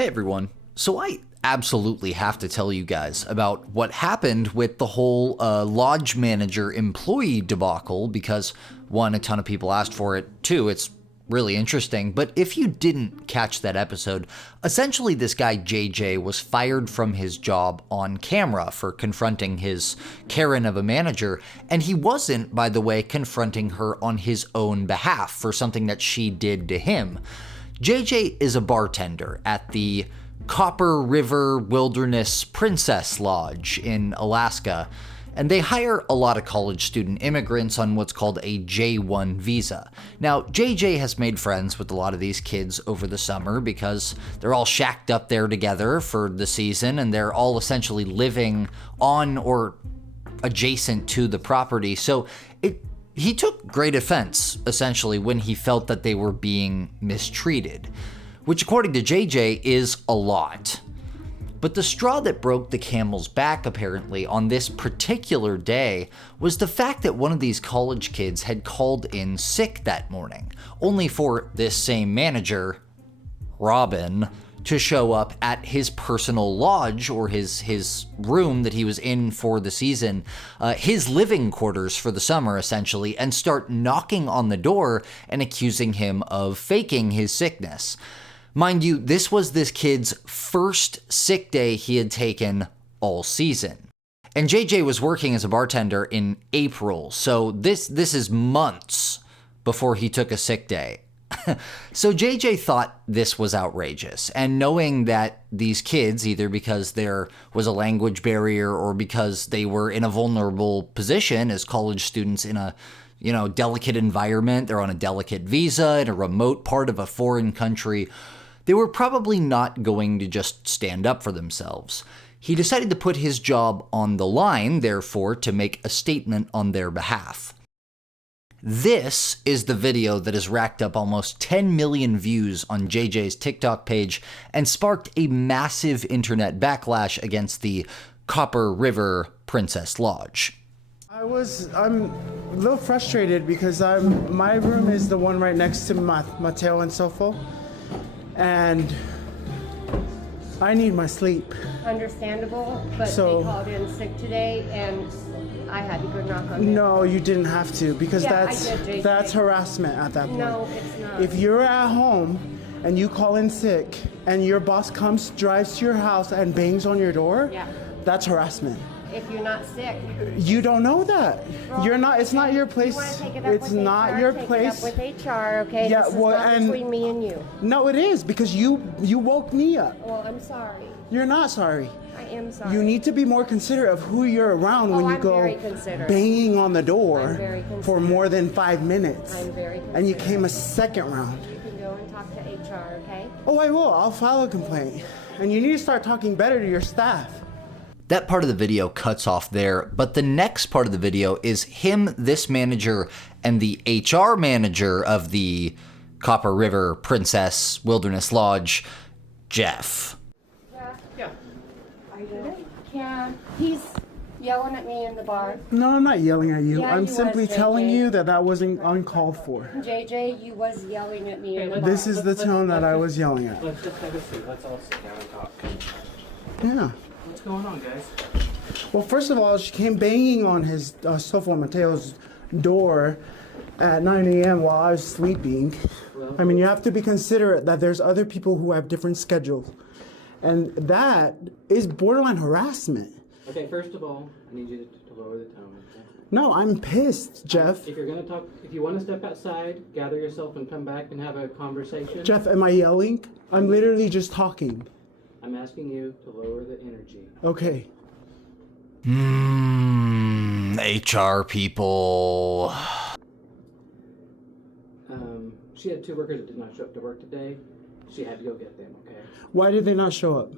Hey everyone, so I absolutely have to tell you guys about what happened with the whole lodge manager employee debacle because one, a ton of people asked for it, two, it's really interesting, but if you didn't catch that episode, essentially this guy JJ was fired from his job on camera for confronting his Karen of a manager, and he wasn't, by the way, confronting her on his own behalf for something that she did to him. JJ is a bartender at the Copper River Wilderness Princess Lodge in Alaska, and they hire a lot of college student immigrants on what's called a J-1 visa. Now, JJ has made friends with a lot of these kids over the summer because they're all shacked up there together for the season, and they're all essentially living on or adjacent to the property, so he took great offense, essentially, when he felt that they were being mistreated, which according to JJ is a lot. But the straw that broke the camel's back, apparently, on this particular day was the fact that one of these college kids had called in sick that morning, only for this same manager, Robin, to show up at his personal lodge, or his room that he was in for the season, his living quarters for the summer, essentially, and start knocking on the door and accusing him of faking his sickness. Mind you, this was this kid's first sick day he had taken all season. And JJ was working as a bartender in April, so this is months before he took a sick day. So JJ thought this was outrageous, and knowing that these kids, either because there was a language barrier or because they were in a vulnerable position as college students in a, delicate environment, they're on a delicate visa in a remote part of a foreign country, they were probably not going to just stand up for themselves. He decided to put his job on the line, therefore, to make a statement on their behalf. This is the video that has racked up almost 10 million views on JJ's TikTok page and sparked a massive internet backlash against the Copper River Princess Lodge. I'm a little frustrated because my room is the one right next to Mateo and Sofo, and I need my sleep. Understandable, but they called in sick today, and I had to go knock on them. No, you didn't have to, because Yeah, that's harassment at that point. No, it's not. If you're at home and you call in sick and your boss drives to your house and bangs on your door, Yeah. That's harassment. If you're not sick. You don't know that. Well, you're not. It's not your place. You want to take it up It's with not HR, your take place. It up with HR, okay? Yeah, this is well, not and between me and you. No, it is, because you woke me up. Well, I'm sorry. You're not sorry. I am sorry. You need to be more considerate of who you're around when you I'm go very considerate. banging on the I'm door very for more than 5 minutes. I'm very And you considerate. came a second round. You can go and talk to HR, okay? Oh, I will. I'll file a complaint. And you need to start talking better to your staff. That part of the video cuts off there, but the next part of the video is him, this manager, and the HR manager of the Copper River Princess Wilderness Lodge, Jeff. Yeah. I can. He's yelling at me in the bar. No, I'm not yelling at you. Yeah, I'm you simply was, telling JJ. you that wasn't uncalled for. JJ, you was yelling at me in the bar. This is the tone that I was yelling at. Let's just have a seat. Let's all sit down and talk. Yeah. What's going on, guys? Well, first of all, she came banging on his Sofo Mateo's door at 9 a.m. while I was sleeping. I mean, you have to be considerate that there's other people who have different schedules. And that is borderline harassment. Okay, first of all, I need you to lower the tone. Okay? No, I'm pissed, Jeff. If you're gonna talk, if you want to step outside, gather yourself and come back and have a conversation. Jeff, am I yelling? I'm literally just talking. I'm asking you to lower the energy. Okay. HR people. She had 2 workers that did not show up to work today. She had to go get them, okay? Why did they not show up?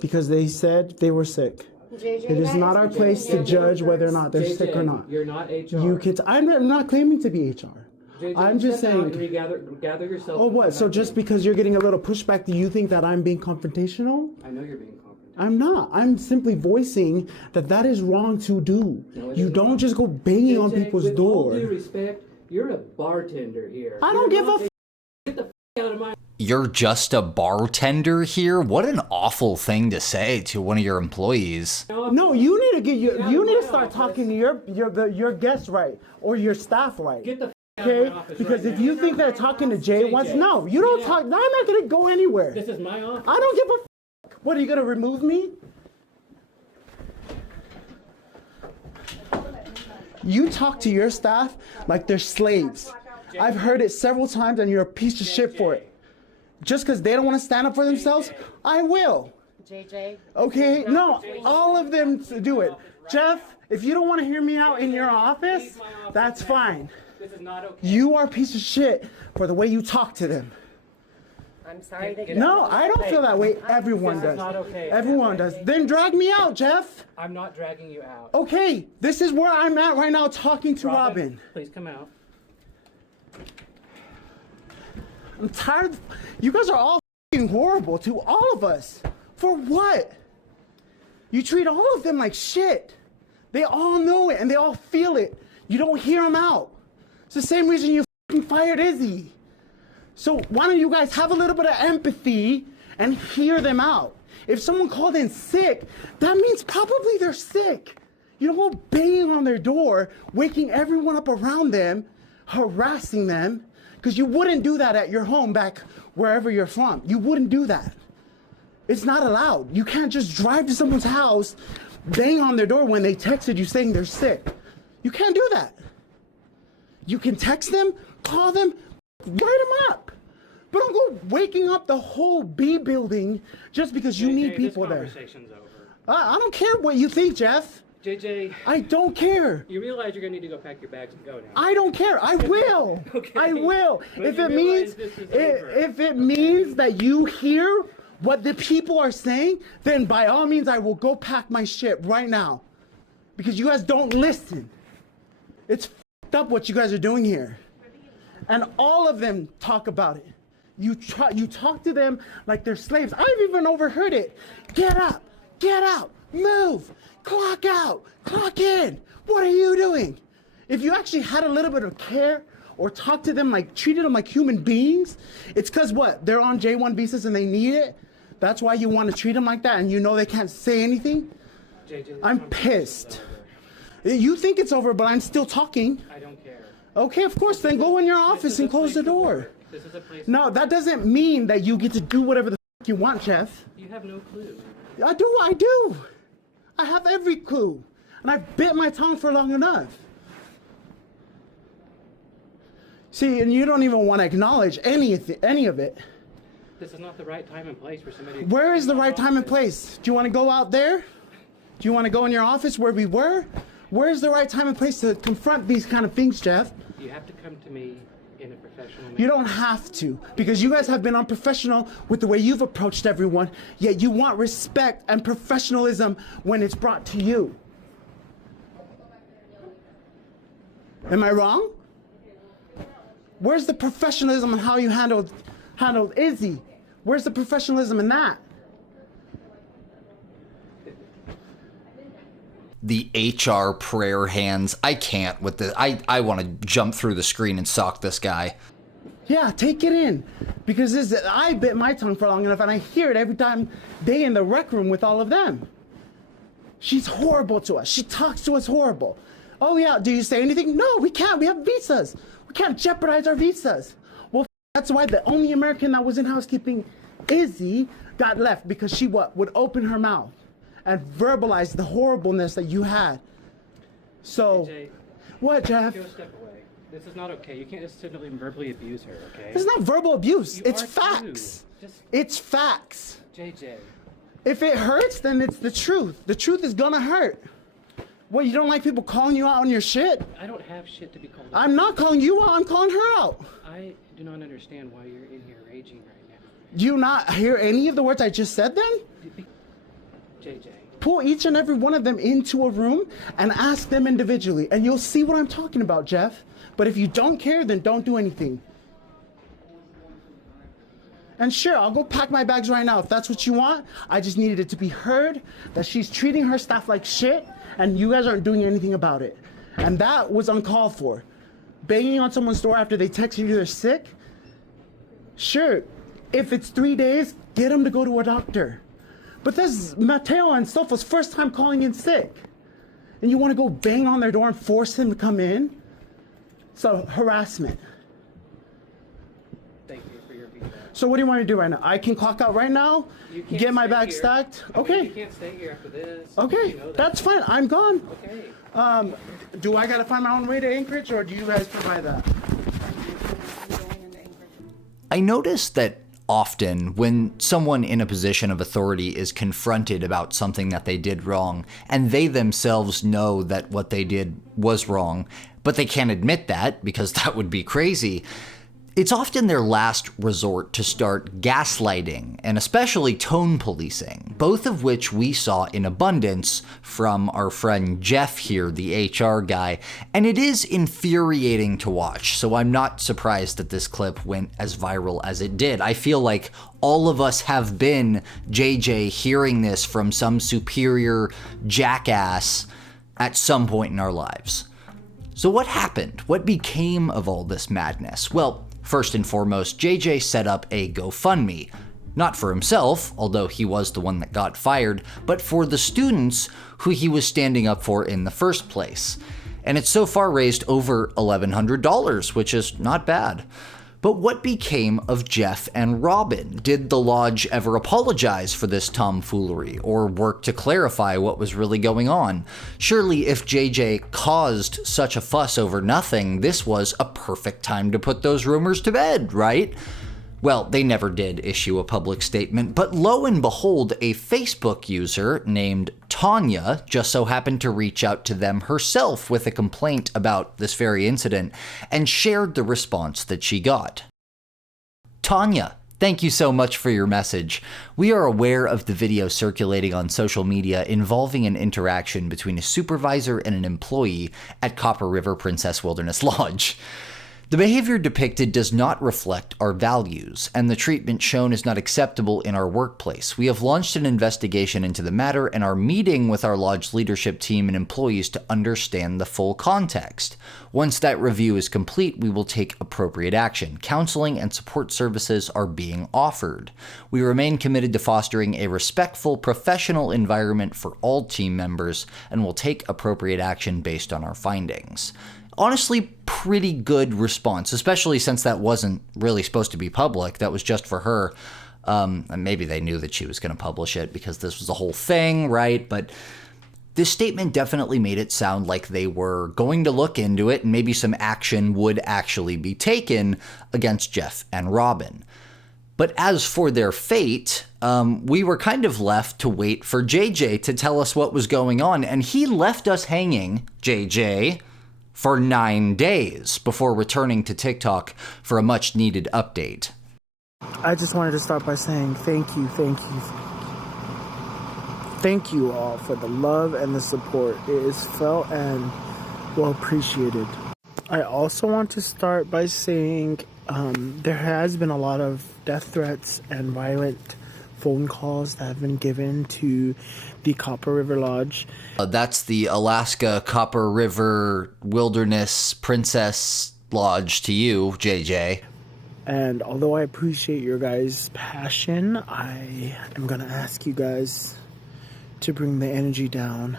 Because they said they were sick. JJ, It is not our place to judge whether or not they're JJ, sick or not. You're not HR. You kids, I'm not claiming to be HR. JJ, I'm just step out saying. and gather yourself. Oh, and what? come So back just in. because you're getting a little pushback, do you think that I'm being confrontational? I know you're being confident. I'm not. I'm simply voicing that is wrong to do. No, it You isn't. don't just go banging on JJ, people's with all door. due respect, you're a bartender here. I don't give a Get the out of my. you're just a bartender here? What an awful thing to say to one of your employees. No, you need to you need to start talking to your guests right, or your staff right. Get the f out of my Okay? office Because right if now. you think that talking to Jay once, JJ. no, you don't talk. I'm not gonna go anywhere. This is my office. I don't give a f. What, are you gonna remove me? You talk to your staff like they're slaves. I've heard it several times, and you're a piece of shit for it. Just because they don't want to stand up for themselves, I will. JJ. Okay? No, all of them do it. Jeff, if you don't want to hear me out in your office, that's fine. This is not okay. You are a piece of shit for the way you talk to them. I'm sorry that you. No, I don't feel that way. Everyone This is does. not okay. Everyone does. Then drag me out, Jeff. I'm not dragging you out. Okay, this is where I'm at right now talking to Robin. Please come out. I'm tired. You guys are all f***ing horrible to all of us. For what? You treat all of them like shit. They all know it and they all feel it. You don't hear them out. It's the same reason you f***ing fired Izzy. So why don't you guys have a little bit of empathy and hear them out? If someone called in sick, that means probably they're sick. You don't go banging on their door, waking everyone up around them, harassing them, because you wouldn't do that at your home back wherever you're from. You wouldn't do that. It's not allowed. You can't just drive to someone's house, bang on their door when they texted you saying they're sick. You can't do that. You can text them, call them, write them up. But don't go waking up the whole B building just because you need people there. This conversation's over. I don't care what you think, Jeff. JJ, I don't care. you realize you're gonna need to go pack your bags and go now. I don't care. I will. Okay. I will. But If you it means realize this is over. if it means that you hear what the people are saying, then by all means I will go pack my shit right now. Because you guys don't listen. It's f***ed up what you guys are doing here. And all of them talk about it. You talk to them like they're slaves. I've even overheard it. Get up, get out, move, clock out, clock in. What are you doing? If you actually had a little bit of care or talk to them like, treated them like human beings, it's because what? They're on J1 visas and they need it? That's why you want to treat them like that and you know they can't say anything? JJ, this I'm conversation's pissed. over. You think it's over, but I'm still talking. I don't care. Okay, of course, then go in your This office is a and close place the to door. work. This is a place. No, that doesn't mean that you get to do whatever the f you want, Jeff. You have no clue. I do. I have every clue. And I've bit my tongue for long enough. See, and you don't even want to acknowledge any of it. This is not the right time and place for somebody. Where is the right time and place? Do you want to go out there? Do you want to go in your office where we were? Where's the right time and place to confront these kind of things, Jeff? You have to come to me in a professional manner. You don't have to, because you guys have been unprofessional with the way you've approached everyone, yet you want respect and professionalism when it's brought to you. Am I wrong? Where's the professionalism in how you handled Izzy? Where's the professionalism in that? The HR prayer hands. I can't with the. I want to jump through the screen and sock this guy. Yeah, take it in. Because I bit my tongue for long enough and I hear it every time they in the rec room with all of them. She's horrible to us. She talks to us horrible. Oh yeah, do you say anything? No, we can't. We have visas. We can't jeopardize our visas. Well, that's why the only American that was in housekeeping, Izzy, got left because she would open her mouth and verbalize the horribleness that you had. So, JJ, what, Jeff? go a step away. This is not okay. You can't just simply verbally abuse her, okay? It's not verbal abuse. You It's are facts. too. Just It's facts. JJ. If it hurts, then it's the truth. The truth is gonna hurt. What, you don't like people calling you out on your shit? I don't have shit to be called. I'm not calling you out, I'm calling her out. I do not understand why you're in here raging right now. Do you not hear any of the words I just said then? JJ. Pull each and every one of them into a room and ask them individually, and you'll see what I'm talking about, Jeff. But if you don't care, then don't do anything. And sure, I'll go pack my bags right now if that's what you want. I just needed it to be heard that she's treating her staff like shit and you guys aren't doing anything about it. And that was uncalled for. Banging on someone's door after they text you they're sick? Sure, If it's 3 days, get him to go to a doctor. But this is Mateo and Sofa's first time calling in sick. And you want to go bang on their door and force him to come in? So, harassment. Thank you for your feedback. So what do you want to do right now? I can clock out right now, You can't get my stay bag here. stacked. I mean, Okay. you can't stay here after this. Okay, You know that. that's fine. I'm gone. Okay. Do I gotta find my own way to Anchorage, or do you guys provide that? I noticed that often when someone in a position of authority is confronted about something that they did wrong, and they themselves know that what they did was wrong, but they can't admit that because that would be crazy, it's often their last resort to start gaslighting and especially tone policing, both of which we saw in abundance from our friend Jeff here, the HR guy, and it is infuriating to watch, so I'm not surprised that this clip went as viral as it did. I feel like all of us have been JJ hearing this from some superior jackass at some point in our lives. So what happened? What became of all this madness? Well, first and foremost, JJ set up a GoFundMe. Not for himself, although he was the one that got fired, but for the students who he was standing up for in the first place. And it's so far raised over $1,100, which is not bad. But what became of Jeff and Robin? Did the lodge ever apologize for this tomfoolery or work to clarify what was really going on? Surely if JJ caused such a fuss over nothing, this was a perfect time to put those rumors to bed, right? Well, they never did issue a public statement, but lo and behold, a Facebook user named Tanya just so happened to reach out to them herself with a complaint about this very incident and shared the response that she got. Tanya, thank you so much for your message. We are aware of the video circulating on social media involving an interaction between a supervisor and an employee at Copper River Princess Wilderness Lodge. The behavior depicted does not reflect our values, and the treatment shown is not acceptable in our workplace. We have launched an investigation into the matter and are meeting with our lodge leadership team and employees to understand the full context. Once that review is complete, we will take appropriate action. Counseling and support services are being offered. We remain committed to fostering a respectful, professional environment for all team members and will take appropriate action based on our findings. Honestly, pretty good response, especially since that wasn't really supposed to be public. That was just for her. And maybe they knew that she was going to publish it because this was the whole thing, right? But this statement definitely made it sound like they were going to look into it and maybe some action would actually be taken against Jeff and Robin. But as for their fate, we were kind of left to wait for JJ to tell us what was going on. And he left us hanging, JJ, for 9 days before returning to TikTok for a much needed update. I just wanted to start by saying thank you. Thank you all for the love and the support. It is felt and well appreciated. I also want to start by saying there has been a lot of death threats and violent phone calls that have been given to the Copper River Lodge. That's the Alaska Copper River Wilderness Princess Lodge to you, JJ. And although I appreciate your guys' passion, I am going to ask you guys to bring the energy down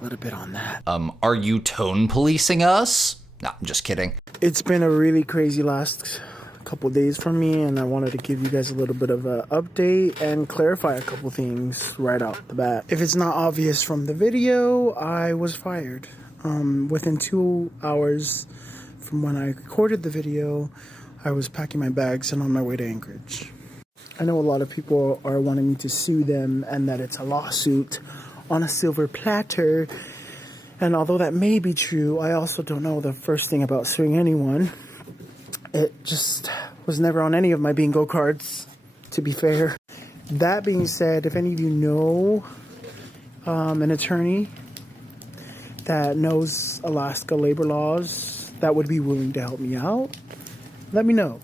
a little bit on that. Are you tone policing us? No, I'm just kidding. It's been a really crazy last couple days for me, and I wanted to give you guys a little bit of an update and clarify a couple things right out the bat. If it's not obvious from the video, I was fired. Within 2 hours from when I recorded the video, I was packing my bags and on my way to Anchorage. I know a lot of people are wanting me to sue them and that it's a lawsuit on a silver platter. And although that may be true, I also don't know the first thing about suing anyone. It just was never on any of my bingo cards, to be fair. That being said, if any of you know an attorney that knows Alaska labor laws that would be willing to help me out, let me know.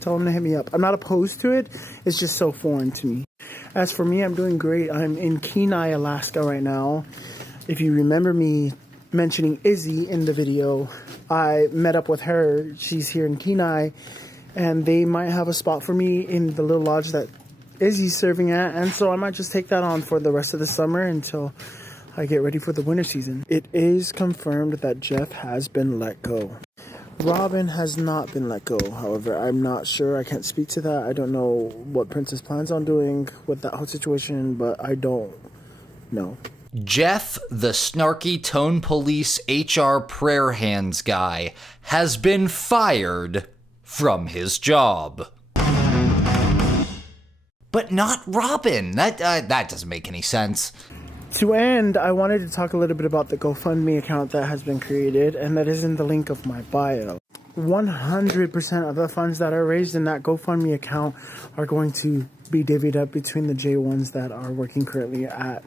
Tell them to hit me up. I'm not opposed to it. It's just so foreign to me. As for me, I'm doing great. I'm in Kenai, Alaska right now. If you remember me mentioning Izzy in the video, I met up with her. She's here in Kenai, and they might have a spot for me in the little lodge that Izzy's serving at, and so I might just take that on for the rest of the summer until I get ready for the winter season. It is confirmed that Jeff has been let go. Robin has not been let go, however. I'm not sure. I can't speak to that. I don't know what Princess plans on doing with that whole situation, but I don't know. Jeff, the snarky tone police HR prayer hands guy, has been fired from his job. But not Robin. That doesn't make any sense. To end, I wanted to talk a little bit about the GoFundMe account that has been created, and that is in the link of my bio. 100% of the funds that are raised in that GoFundMe account are going to be divvied up between the J1s that are working currently at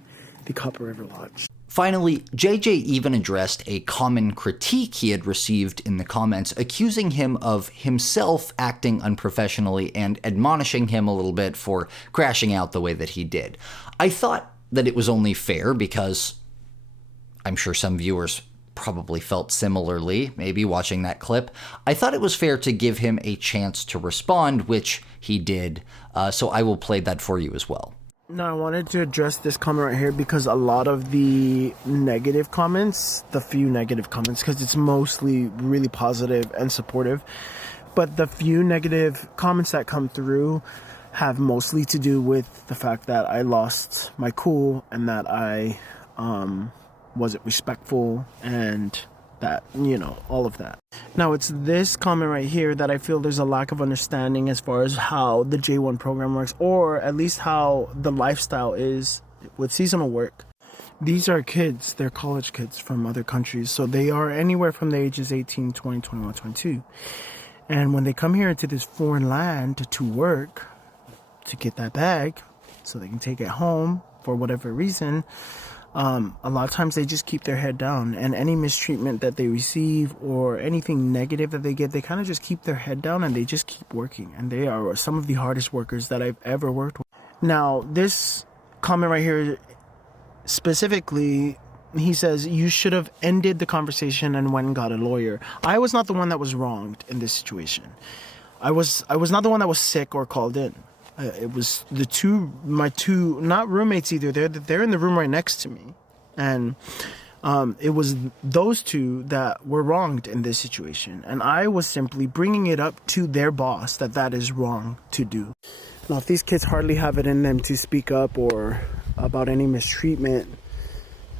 the Copper River Lodge. Finally, JJ even addressed a common critique he had received in the comments, accusing him of himself acting unprofessionally and admonishing him a little bit for crashing out the way that he did. I thought that it was only fair because I'm sure some viewers probably felt similarly, maybe watching that clip. I thought it was fair to give him a chance to respond, which he did, so I will play that for you as well. Now, I wanted to address this comment right here because a lot of the negative comments, the few negative comments, because it's mostly really positive and supportive, but the few negative comments that come through have mostly to do with the fact that I lost my cool and that I wasn't respectful and that, you know, all of that. Now, it's this comment right here that I feel there's a lack of understanding as far as how the J1 program works, or at least how the lifestyle is with seasonal work. These are kids, they're college kids from other countries, so they are anywhere from the ages 18, 20, 21, 22. And when they come here into this foreign land to work, to get that bag, so they can take it home for whatever reason, a lot of times they just keep their head down, and any mistreatment that they receive or anything negative that they get, they kind of just keep their head down and they just keep working. And they are some of the hardest workers that I've ever worked with. Now, this comment right here specifically, he says, you should have ended the conversation and went and got a lawyer. I was not the one that was wronged in this situation. I was not the one that was sick or called in. It was my two, not roommates either. They're in the room right next to me. And it was those two that were wronged in this situation. And I was simply bringing it up to their boss that is wrong to do. Now, if these kids hardly have it in them to speak up or about any mistreatment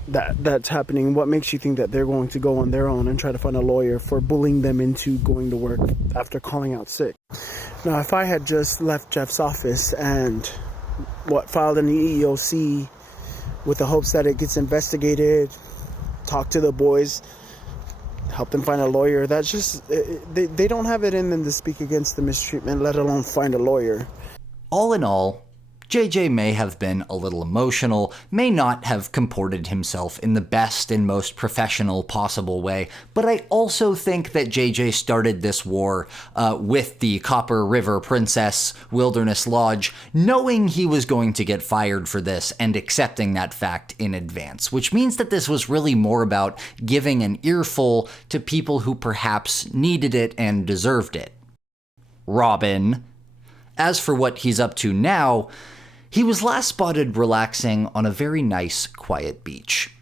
that's happening, what makes you think that they're going to go on their own and try to find a lawyer for bullying them into going to work after calling out sick? Now, if I had just left Jeff's office and filed an EEOC with the hopes that it gets investigated, talk to the boys, help them find a lawyer, that's just, they don't have it in them to speak against the mistreatment, let alone find a lawyer. All in all, JJ may have been a little emotional, may not have comported himself in the best and most professional possible way, but I also think that JJ started this war with the Copper River Princess Wilderness Lodge, knowing he was going to get fired for this and accepting that fact in advance, which means that this was really more about giving an earful to people who perhaps needed it and deserved it. Robin. As for what he's up to now, he was last spotted relaxing on a very nice, quiet beach.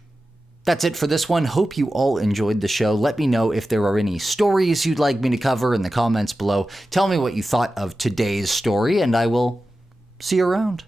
That's it for this one. Hope you all enjoyed the show. Let me know if there are any stories you'd like me to cover in the comments below. Tell me what you thought of today's story, and I will see you around.